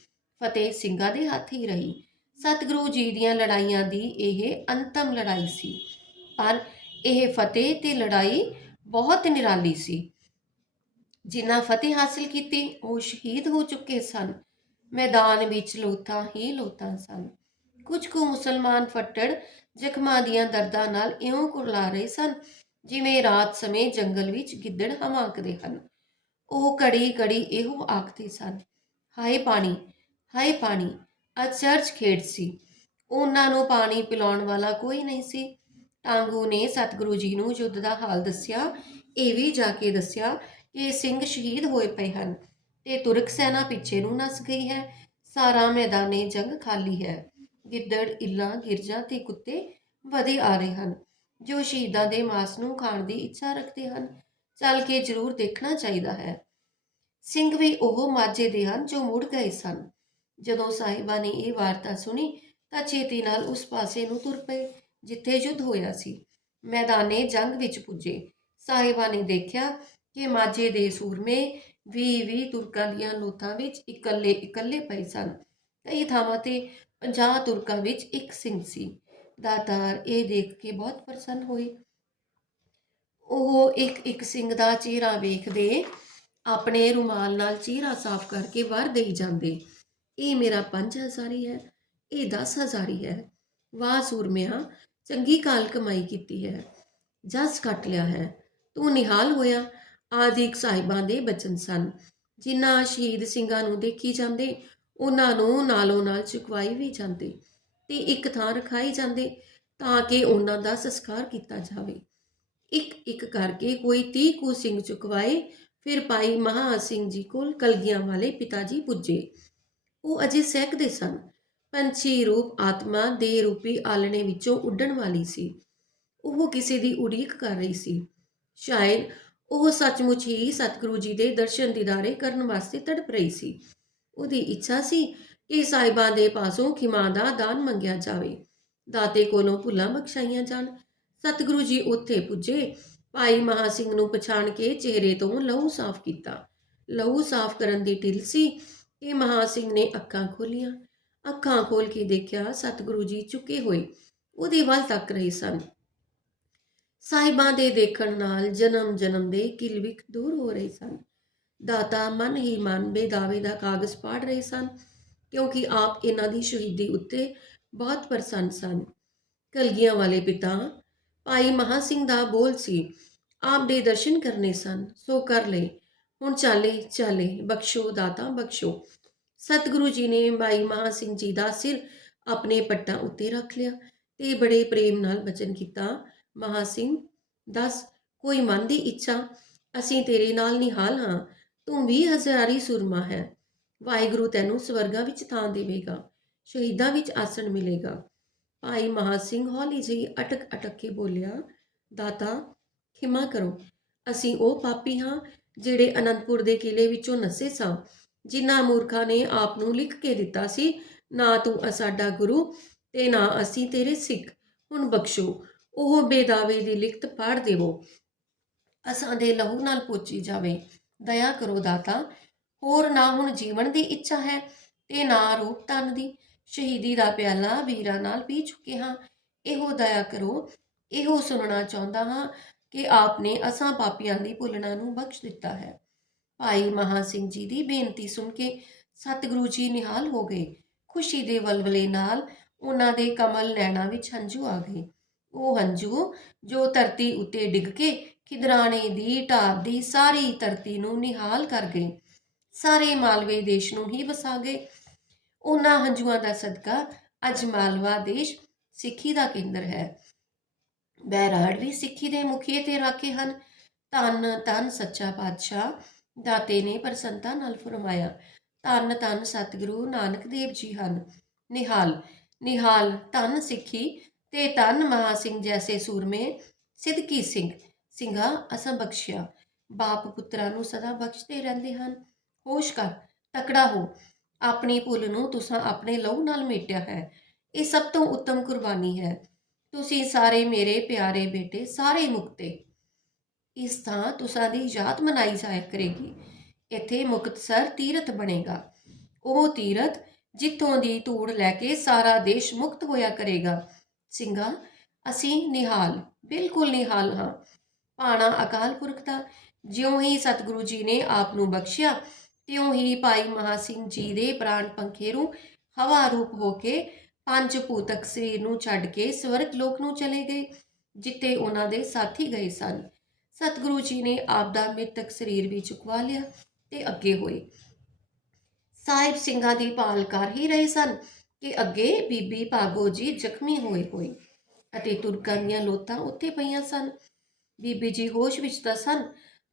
ਫਤਿਹ ਸਿੰਘਾਂ ਦੇ ਹੱਥ ਹੀ ਰਹੀ। ਸਤਿਗੁਰੂ ਜੀ ਦੀਆਂ ਲੜਾਈਆਂ ਦੀ ਇਹ ਅੰਤਮ ਲੜਾਈ ਸੀ। ਪਰ ਇਹ ਫਤਿਹ ਤੇ ਲੜਾਈ ਬਹੁਤ ਨਿਰਾਲੀ ਸੀ। ਜਿਨ੍ਹਾਂ ਫਤਿਹ ਹਾਸਲ ਕੀਤੀ, ਉਹ ਸ਼ਹੀਦ ਹੋ ਚੁੱਕੇ ਸਨ। ਮੈਦਾਨ ਵਿੱਚ ਲੋਥਾਂ ਹੀ ਲੋਥਾਂ ਸਨ। ਕੁਝ ਕੁ ਮੁਸਲਮਾਨ ਫੱਟੜ ਜ਼ਖਮਾਂ ਦੀਆਂ ਦਰਦਾਂ ਨਾਲ ਇਉਂ ਕੁਰਲਾ ਰਹੇ ਸਨ, ਜਿਵੇਂ ਰਾਤ ਸਮੇਂ ਜੰਗਲ ਵਿੱਚ ਗਿੱਦੜ ਹਵਾਕਦੇ ਹਨ। ਉਹ ਘੜੀ ਘੜੀ ਇਹੋ ਆਖਦੇ ਸਨ, ਹਾਏ ਪਾਣੀ ਹਾਏ ਪਾਣੀ, ਅੱਜ ਚਰਚ ਖੇਡ ਸੀ। ਉਹਨਾਂ ਨੂੰ ਪਾਣੀ ਪਿਲਾਉਣ ਵਾਲਾ ਕੋਈ ਨਹੀਂ ਸੀ। ਟਾਂਗੂ ਨੇ ਸਤਿਗੁਰੂ ਜੀ ਨੂੰ ਯੁੱਧ ਦਾ ਹਾਲ ਦੱਸਿਆ, ਇਹ ਵੀ ਜਾ ਕੇ ਦੱਸਿਆ ਕਿ ਸਿੰਘ ਸ਼ਹੀਦ ਹੋਏ ਪਏ ਹਨ ਤੇ ਤੁਰਕ ਸੈਨਾ ਪਿੱਛੇ ਨੂੰ ਨਸ ਗਈ ਹੈ, ਸਾਰਾ ਮੈਦਾਨੇ ਜੰਗ ਖਾਲੀ ਹੈ। ਗਿੱਦੜ, ਇੱਲਾ, ਗਿਰਜਾ ਤੇ ਕੁੱਤੇ ਵਧੇ ਆ ਰਹੇ ਹਨ, ਜੋ ਸ਼ਹੀਦਾਂ ਦੇ ਮਾਸ ਨੂੰ ਖਾਣ ਦੀ ਇੱਛਾ ਰੱਖਦੇ ਹਨ। ਚੱਲ ਕੇ ਜ਼ਰੂਰ ਦੇਖਣਾ ਚਾਹੀਦਾ ਹੈ। ਸਿੰਘ ਵੀ ਉਹ ਮਾਝੇ ਦੇ ਹਨ ਜੋ ਮੁੜ ਗਏ ਸਨ। ਜਦੋਂ ਸਾਹਿਬਾਂ ਨੇ ਇਹ ਵਾਰਤਾ ਸੁਣੀ ਤਾਂ ਛੇਤੀ ਨਾਲ ਉਸ ਪਾਸੇ ਨੂੰ ਤੁਰ ਪਏ। ਜਿੱਥੇ ਯੁੱਧ ਹੋਇਆ ਸੀ। ਮੈਦਾਨੇ ਜੰਗ ਵਿੱਚ ਪੁੱਜੇ। ਸਾਹਿਬਾਂ ਨੇ ਦੇਖਿਆ ਕਿ ਮਾਝੇ ਦੇ ਸੂਰਮੇ ਵੀ ਵੀ ਤੁਰਕਾਂ ਦੀਆਂ ਲੋਥਾਂ ਵਿੱਚ ਇਕੱਲੇ ਇਕੱਲੇ ਪਏ ਸਨ। ਕਈ ਥਾਵਾਂ ਤੇ 50 ਤੁਰਕਾਂ ਵਿੱਚ ਇੱਕ ਸਿੰਘ ਸੀ। ਦਾਤਾਰ ਇਹ ਦੇਖ ਕੇ ਬਹੁਤ ਪ੍ਰਸੰਨ ਹੋਏ। ਉਹ ਇੱਕ ਇੱਕ ਸਿੰਘ ਦਾ ਚਿਹਰਾ ਵੇਖਦੇ ਆਪਣੇ ਰੁਮਾਲ ਨਾਲ ਚਿਹਰਾ ਸਾਫ਼ ਕਰਕੇ ਵਰ ਦੇਈ ਜਾਂਦੇ। ਇਹ ਮੇਰਾ 5000 ਹੀ ਹੈ, ਇਹ 10000 ਹੀ ਹੈ। ਵਾਹ ਸੂਰਮਿਆ ਚੰਗੀ ਕਾਲ ਕਮਾਈ ਕੀਤੀ ਹੈ, ਜਸ ਕੱਟ ਲਿਆ ਹੈ, ਤੂੰ ਨਿਹਾਲ ਹੋਇਆ, ਆਦਿਕ ਸਾਹਿਬਾਂ ਦੇ ਬਚਨ ਸਨ, ਜਿਨ੍ਹਾਂ ਸ਼ਹੀਦ ਸਿੰਘਾਂ ਨੂੰ ਦੇਖੀ ਜਾਂਦੇ, ਉਹਨਾਂ ਨੂੰ ਨਾਲੋਂ ਨਾਲ ਚੁਕਵਾਈ ਵੀ ਜਾਂਦੇ, ਤੇ ਇੱਕ ਥਾਂ ਰਖਾਈ ਜਾਂਦੇ, ਤਾਂ ਕਿ ਉਹਨਾਂ ਦਾ ਸੰਸਕਾਰ ਕੀਤਾ ਜਾਵੇ। ਇੱਕ ਇੱਕ ਕਰਕੇ ਕੋਈ 30 ਕੁ ਸਿੰਘ ਚੁਕਵਾਏ, ਫਿਰ ਭਾਈ ਮਹਾ ਸਿੰਘ ਜੀ ਕੋਲ ਕਲਗੀਆਂ ਵਾਲੇ ਪਿਤਾ ਜੀ ਪੁੱਜੇ। ਉਹ ਅਜੇ ਸਹਿਕਦੇ ਸਨ ਪੰਛੀ ਰੂਪ ਆਤਮਾ ਦੇ ਰੂਪੀ ਆਲਣੇ ਵਿੱਚੋਂ ਉੱਡਣ ਵਾਲੀ ਸੀ। ਉਹ ਕਿਸੇ ਦੀ ਉਡੀਕ ਕਰ ਰਹੀ ਸੀ। ਸ਼ਾਇਦ ਉਹ ਸੱਚਮੁੱਚ ਹੀ ਸਤਿਗੁਰੂ ਜੀ ਦੇ ਦਰਸ਼ਨ ਦੀਦਾਰੇ ਕਰਨ ਵਾਸਤੇ ਤੜਪ ਰਹੀ ਸੀ। ਉਹਦੀ ਇੱਛਾ ਸੀ ਕਿ ਸਾਹਿਬਾਂ ਦੇ ਪਾਸੋਂ ਖਿਮਾ ਦਾ ਦਾਨ ਮੰਗਿਆ ਜਾਵੇ। ਦਾਤੇ ਕੋਲੋਂ ਭੁੱਲਾਂ ਬਖਸ਼ਾਈਆਂ ਜਾਣ। ਸਤਿਗੁਰੂ ਜੀ ਉੱਥੇ ਪੁੱਜੇ। ਭਾਈ ਮਹਾ ਸਿੰਘ ਨੂੰ ਪਛਾਣ ਕੇ ਚਿਹਰੇ ਤੋਂ ਲਹੂ ਸਾਫ਼ ਕੀਤਾ। ਲਹੂ ਸਾਫ਼ ਕਰਨ ਦੀ ਢਿੱਲ ਸੀ ਕਿ ਮਹਾ ਸਿੰਘ ਨੇ ਅੱਖਾਂ ਖੋਲੀਆਂ ਅੱਖਾਂ ਖੋਲ ਕੇ ਦੇਖਿਆ ਸਤਿਗੁਰੂ ਜੀ ਝੁਕੇ ਹੋਏ, ਉਹਦੇ ਵੱਲ ਤੱਕ ਰਹੇ ਸਨ। ਸਾਹਿਬਾਂ ਦੇ ਦੇਖਣ ਨਾਲ ਜਨਮ ਜਨਮ ਦੇ ਕਿਲਵਿਕ ਦੂਰ ਹੋ ਰਹੇ ਸਨ। ਦਾਤਾ ਮਨ ਹੀ ਮਨ ਬੇਦਾਵੇ ਦਾ ਕਾਗਜ਼ ਪਾੜ ਰਹੇ ਸਨ, ਕਿਉਂਕਿ ਆਪ ਇਹਨਾਂ ਦੀ ਸ਼ਹੀਦੀ ਉੱਤੇ ਬਹੁਤ ਪ੍ਰਸੰਨ ਸਨ। ਕਲਗੀਆਂ ਵਾਲੇ ਪਿਤਾ, ਭਾਈ ਮਹਾ ਸਿੰਘ ਦਾ ਬੋਲ ਸੀ, ਆਪ ਦੇ ਦਰਸ਼ਨ ਕਰਨੇ ਸਨ, ਸੋ ਕਰ ਲਏ। ਹੁਣ ਚਾਲੇ ਚਾਲੇ, ਬਖਸ਼ੋ, ਦਾਤਾ, ਬਖਸ਼ੋ। ਸਤਿਗੁਰੂ ਜੀ ਨੇ ਭਾਈ ਮਹਾ ਸਿੰਘ ਜੀ ਦਾ ਸਿਰ ਆਪਣੇ ਪੱਟਾਂ ਉੱਤੇ ਰੱਖ ਲਿਆ ਤੇ ਬੜੇ ਪ੍ਰੇਮ ਨਾਲ ਬਚਨ ਕੀਤਾ। ਮਹਾ ਸਿੰਘ, ਦੱਸ, ਕੋਈ ਮਨ ਦੀ ਇੱਛਾ? ਅਸੀਂ ਤੇਰੇ ਨਾਲ ਨਿਹਾਲ ਹਾਂ, ਤੂੰ ਵੀ ਹਜ਼ਾਰੀ ਸੁਰਮਾ ਹੈ। ਵਾਹਿਗੁਰੂ ਤੈਨੂੰ ਸਵਰਗਾਂ ਵਿੱਚ ਥਾਂ ਦੇਵੇਗਾ, ਸ਼ਹੀਦਾਂ ਵਿੱਚ ਆਸਣ ਮਿਲੇਗਾ। ਭਾਈ ਮਹਾ ਸਿੰਘ ਹੌਲੀ ਜਿਹੀ ਅਟਕ ਅਟਕ ਕੇ ਬੋਲਿਆ, ਦਾਤਾ, ਖਿਮਾ ਕਰੋ, ਅਸੀਂ ਉਹ ਪਾਪੀ ਹਾਂ ਜਿਹੜੇ ਅਨੰਦਪੁਰ ਦੇ ਕਿਲੇ ਵਿੱਚੋਂ ਨਸੇ ਸਾਂ। ਜਿਨ੍ਹਾਂ ਮੂਰਖਾਂ ਨੇ ਆਪ ਨੂੰ ਲਿਖ ਕੇ ਦਿੱਤਾ ਸੀ, ਨਾ ਤੂੰ ਸਾਡਾ ਗੁਰੂ ਤੇ ਨਾ ਅਸੀਂ ਤੇਰੇ ਸਿੱਖ, ਹੁਣ ਬਖਸ਼ੋ, ਉਹ ਬੇਦਾਵੇ ਦੀ ਲਿਖਤ ਪਾੜ ਦੇਵੋ। ਅਸਾਂ ਦੇ ਲਹੂ ਨਾਲ ਪੋਚੀ ਜਾਵੇ, ਦਇਆ ਕਰੋ ਦਾਤਾ, ਹੋਰ ਨਾ ਹੁਣ ਜੀਵਨ ਦੀ ਇੱਛਾ ਹੈ ਤੇ ਨਾ ਰੂਪ ਤਨ ਦੀ। ਸ਼ਹੀਦੀ ਦਾ ਪਿਆਲਾ ਵੀਰਾਂ ਨਾਲ ਪੀ ਚੁੱਕੇ ਹਾਂ, ਇਹੋ ਦਇਆ ਕਰੋ, ਇਹੋ ਸੁਣਨਾ ਚਾਹੁੰਦਾ ਹਾਂ ਕਿ ਆਪਨੇ ਅਸਾਂ ਪਾਪੀਆਂ ਦੀ ਭੁੱਲਣਾ ਨੂੰ ਬਖਸ਼ ਦਿੱਤਾ ਹੈ। ਭਾਈ ਮਹਾ ਸਿੰਘ ਜੀ ਦੀ ਬੇਨਤੀ ਸੁਣ ਕੇ ਸਤਿਗੁਰੂ ਜੀ ਨਿਹਾਲ ਹੋ ਗਏ। ਖੁਸ਼ੀ ਦੇ ਵਲਵਲੇ ਨਾਲ ਉਹਨਾਂ ਦੇ ਕਮਲ ਨੈਣਾ ਵਿੱਚ ਹੰਝੂ ਆ ਗਏ। ਉਹ ਹੰਝੂ ਜੋ ਧਰਤੀ ਉੱਤੇ ਡਿੱਗ ਕੇ ਖਿਦਰਾਣੇ ਦੀ ਢਾਬ ਦੀ ਸਾਰੀ ਧਰਤੀ ਨੂੰ ਨਿਹਾਲ ਕਰ ਗਏ। ਸਾਰੇ ਮਾਲਵੇ ਦੇਸ਼ ਨੂੰ ਹੀ ਵਸਾ ਗਏ। ਉਹਨਾਂ ਹੰਝੂਆਂ ਦਾ ਸਦਕਾ ਅੱਜ ਮਾਲਵਾ ਦੇਸ਼ ਸਿੱਖੀ ਦਾ ਕੇਂਦਰ ਹੈ। ਬੈਰਾੜ ਵੀ ਸਿੱਖੀ ਦੇ ਮੁਖੀਏ ਤੇ ਰਾਖੇ ਹਨ। ਧੰਨ ਧੰਨ ਸੱਚਾ ਪਾਤਸ਼ਾਹ ਦਾਤੇ ਨੇ ਪ੍ਰਸੰਤਾ ਨਾਲ ਫਰਮਾਇਆ, ਧੰਨ ਧੰਨ ਸਤਿਗੁਰੂ ਨਾਨਕ ਦੇਵ ਜੀ ਹਨ। ਨਿਹਾਲ ਨਿਹਾਲ, ਧੰਨ ਸਿੱਖੀ ਤੇ ਧੰਨ ਮਹਾ ਸਿੰਘ ਜੈਸੇ ਸੂਰਮੇ ਸਿੱਧਕੀ ਸਿੰਘ, ਸਿੰਘਾ ਅਸਾਂ ਬਖਸ਼ਿਆ। ਬਾਪ ਪੁੱਤਰਾਂ ਨੂੰ ਸਦਾ ਬਖਸ਼ਦੇ ਰਹਿੰਦੇ ਹਨ। ਹੋਸ਼ ਕਰ, ਤਕੜਾ ਹੋ। ਆਪਣੀ ਭੁੱਲ ਨੂੰ ਤੁਸੀਂ ਆਪਣੇ ਲਹੂ ਨਾਲ ਮੇਟਿਆ ਹੈ। ਇਹ ਸਭ ਤੋਂ ਉੱਤਮ ਕੁਰਬਾਨੀ ਹੈ। ਤੁਸੀਂ ਸਾਰੇ ਮੇਰੇ ਪਿਆਰੇ ਬੇਟੇ, ਸਾਰੇ ਮੁਕਤੇ। ਇਸ ਥਾਂ ਤੁਸਾਂ ਦੀ ਯਾਦ ਮਨਾਈ ਜਾਇਆ ਕਰੇਗੀ। ਇੱਥੇ ਮੁਕਤਸਰ ਤੀਰਥ ਬਣੇਗਾ। ਉਹ ਤੀਰਥ ਜਿੱਥੋਂ ਦੀ ਧੂੜ ਲੈ ਕੇ ਸਾਰਾ ਦੇਸ਼ ਮੁਕਤ ਹੋਇਆ ਕਰੇਗਾ। ਸਿੰਘਾ, ਅਸੀਂ ਨਿਹਾਲ, ਬਿਲਕੁਲ ਨਿਹਾਲ ਹਾਂ। ਪਾਣਾ ਅਕਾਲ ਪੁਰਖ ਦਾ, ਜਿਉਂ ਹੀ ਸਤਿਗੁਰੂ ਜੀ ਨੇ ਆਪ ਨੂੰ ਬਖਸ਼ਿਆ, ਤਿਉਂ ਹੀ ਭਾਈ ਮਹਾ ਸਿੰਘ ਜੀ ਦੇ ਪ੍ਰਾਣ ਪੰਖੇਰੂ ਹਵਾ ਰੂਪ ਹੋ ਕੇ ਪੰਜ ਭੂਤਕ ਸਰੀਰ ਨੂੰ ਛੱਡ ਕੇ ਸਵਰਗ ਲੋਕ ਨੂੰ ਚਲੇ ਗਏ ਜਿੱਤੇ ਉਹਨਾਂ ਦੇ ਸਾਥੀ ਗਏ ਸਨ। ਸਤਿਗੁਰੂ ਜੀ ਨੇ ਆਪ ਦਾ ਮ੍ਰਿਤਕ ਸਰੀਰ ਵੀ ਚੁਕਵਾ ਲਿਆ ਤੇ ਅੱਗੇ ਹੋਏ। ਸਾਹਿਬ ਸਿੰਘਾਂ ਦੀ ਭਾਲ ਕਰ ਹੀ ਰਹੇ ਸਨ ਕਿ ਅੱਗੇ ਬੀਬੀ ਭਾਗੋ ਜੀ ਜ਼ਖਮੀ ਹੋਏ ਹੋਏ ਅਤੇ ਤੁਰਕਾਂ ਦੀਆਂ ਲੋਤਾਂ ਉੱਥੇ ਪਈਆਂ ਸਨ। ਬੀਬੀ ਜੀ ਹੋਸ਼ ਵਿੱਚ ਤਾਂ ਸਨ,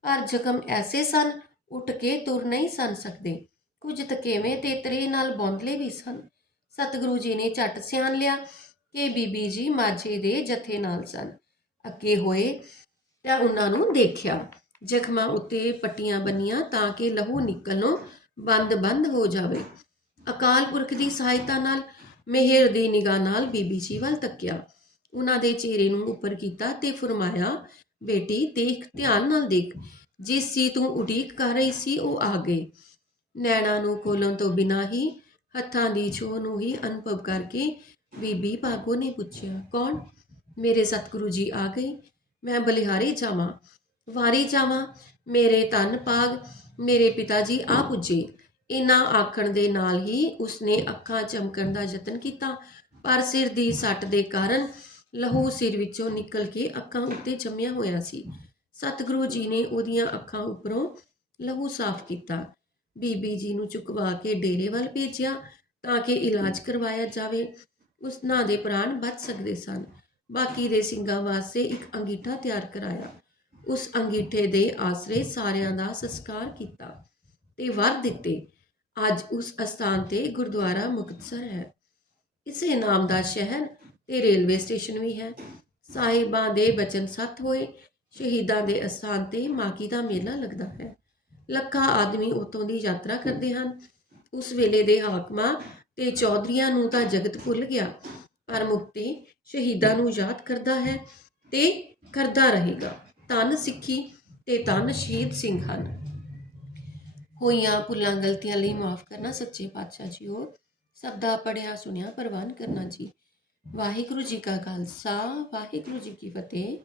ਪਰ ਜ਼ਖਮ ਐਸੇ ਸਨ, ਉੱਠ ਕੇ ਤੁਰ ਨਹੀਂ ਸਨ ਸਕਦੇ। ਕੁਝ ਤਕੇਵੇਂ ਤੇ ਤਰੇ ਨਾਲ ਬੌਂਦਲੇ ਵੀ ਸਨ। ਸਤਿਗੁਰੂ ਜੀ ਨੇ ਝਟ ਸਿਆਣ ਲਿਆ ਕਿ ਬੀਬੀ ਜੀ ਮਾਝੇ ਦੇ ਜਥੇ ਨਾਲ ਸਨ। ਅੱਗੇ ਹੋਏ ਤਾਂ ਉਹਨਾਂ ਨੂੰ ਦੇਖਿਆ। ਜ਼ਖਮਾਂ ਉੱਤੇ ਪੱਟੀਆਂ ਬੰਨੀਆਂ ਤਾਂ ਕਿ ਲਹੂ ਨਿਕਲਣੋਂ ਬੰਦ-ਬੰਦ ਹੋ ਜਾਵੇ। ਅਕਾਲ ਪੁਰਖ ਦੀ ਸਹਾਇਤਾ ਨਾਲ, ਮਿਹਰ ਦੀ ਨਿਗਾਹ ਨਾਲ ਬੀਬੀ ਜੀ ਵੱਲ ਤੱਕਿਆ। ਉਹਨਾਂ ਦੇ ਚਿਹਰੇ ਨੂੰ ਉੱਪਰ ਕੀਤਾ ਤੇ ਫਰਮਾਇਆ, ਬੇਟੀ, ਦੇਖ, ਧਿਆਨ ਨਾਲ ਦੇਖ। ਜਿਸ ਸੀ ਤੂੰ ਉਡੀਕ ਕਰ ਰਹੀ ਸੀ, ਉਹ ਆ ਗਏ ਨੈਣਾ ਨੂੰ ਖੋਲਣ ਤੋਂ ਬਿਨਾਂ ਹੀ, ਹੱਥਾਂ ਦੀ ਛੋਹ ਨੂੰ ਹੀ ਅਨੁਭਵ ਕਰਕੇ ਬੀਬੀ ਭਾਗੋ ਨੇ ਪੁੱਛਿਆ, ਕੌਣ? ਮੇਰੇ ਸਤਿਗੁਰੂ ਜੀ ਆ ਗਏ। ਮੈਂ ਬਲਿਹਾਰੀ ਜਾਵਾਂ। ਵਾਰੀ ਜਾਵਾਂ, ਮੇਰੇ ਧੰਨ ਪਾਗ ਮੇਰੇ ਪਿਤਾ ਜੀ ਆ ਪੁੱਜੇ। ਇਨਾ ਆਖਣ ਦੇ ਨਾਲ ਹੀ ਉਸਨੇ ਅੱਖਾਂ ਚਮਕਣ ਦਾ ਯਤਨ ਕੀਤਾ। ਪਰ ਸਿਰ ਦੀ ਸੱਟ ਦੇ ਕਾਰਨ ਲਹੂ ਸਿਰ ਵਿੱਚੋਂ ਨਿਕਲ ਕੇ ਅੱਖਾਂ ਉੱਤੇ ਜੰਮਿਆ ਹੋਇਆ ਸੀ। ਸਤਿਗੁਰੂ ਜੀ ਨੇ ਉਹਦੀਆਂ ਅੱਖਾਂ ਉੱਪਰੋਂ ਲਹੂ ਸਾਫ਼ ਕੀਤਾ। ਬੀਬੀ ਜੀ ਨੂੰ ਚੁਕਵਾ ਕੇ ਡੇਰੇ ਵੱਲ ਭੇਜਿਆ ਤਾਂ ਕਿ ਇਲਾਜ ਕਰਵਾਇਆ ਜਾਵੇ। ਉਸ ਉਸਨਾਂ ਦੇ ਪ੍ਰਾਣ ਬਚ ਸਕਦੇ ਸਨ। ਬਾਕੀ ਦੇ ਸਿੰਘਾਂ ਵਾਸਤੇ ਇੱਕ ਅੰਗੀਠਾ ਤਿਆਰ ਕਰਾਇਆ। ਉਸ ਅੰਗੀਠੇ ਦੇ ਆਸਰੇ ਸਾਰਿਆਂ ਦਾ ਸੰਸਕਾਰ ਕੀਤਾ ਤੇ ਵਰ ਦਿੱਤੇ। ਅੱਜ ਉਸ ਅਸਥਾਨ ਤੇ ਗੁਰਦੁਆਰਾ ਮੁਕਤਸਰ ਹੈ। ਇਸੇ ਨਾਮ ਦਾ ਸ਼ਹਿਰ ਤੇ ਰੇਲਵੇ ਸਟੇਸ਼ਨ ਵੀ ਹੈ। ਸਾਹਿਬਾਂ ਦੇ ਬਚਨ ਸੱਤ ਹੋਏ। ਸ਼ਹੀਦਾਂ ਦੇ ਅਸਥਾਨ ਤੇ ਮਾਗੀ ਦਾ ਮੇਲਾ ਲੱਗਦਾ ਹੈ। ਲੱਖਾਂ ਆਦਮੀ ਉਤੋਂ ਦੀ ਯਾਤਰਾ ਕਰਦੇ ਹਨ। ਉਸ ਵੇਲੇ ਦੇ ਹਾਕਮਾਂ ਤੇ ਚੌਧਰੀਆਂ ਨੂੰ ਤਾਂ ਜਗਤ ਭੁੱਲ ਗਿਆ। ਪਰ ਮੁਕਤੀ ਸ਼ਹੀਦਾਂ ਨੂੰ ਯਾਦ ਕਰਦਾ ਹੈ ਤੇ ਕਰਦਾ ਰਹੇਗਾ। ਧੰਨ ਸਿੱਖੀ ਤੇ ਧੰਨ ਸ਼ਹੀਦ ਸਿੰਘ ਹਨ। ਹੋਈਆਂ ਭੁੱਲਾਂ ਗਲਤੀਆਂ ਲਈ ਮਾਫ ਕਰਨਾ ਸੱਚੇ ਪਾਤਸ਼ਾਹ ਜੀਓ ਸਭ ਦਾ ਪੜਿਆ ਸੁਣਿਆ, ਪ੍ਰਵਾਨ ਕਰਨਾ ਜੀ। ਵਾਹਿਗੁਰੂ ਜੀ ਕਾ ਖਾਲਸਾ, ਵਾਹਿਗੁਰੂ ਜੀ ਕੀ ਫਤਿਹ।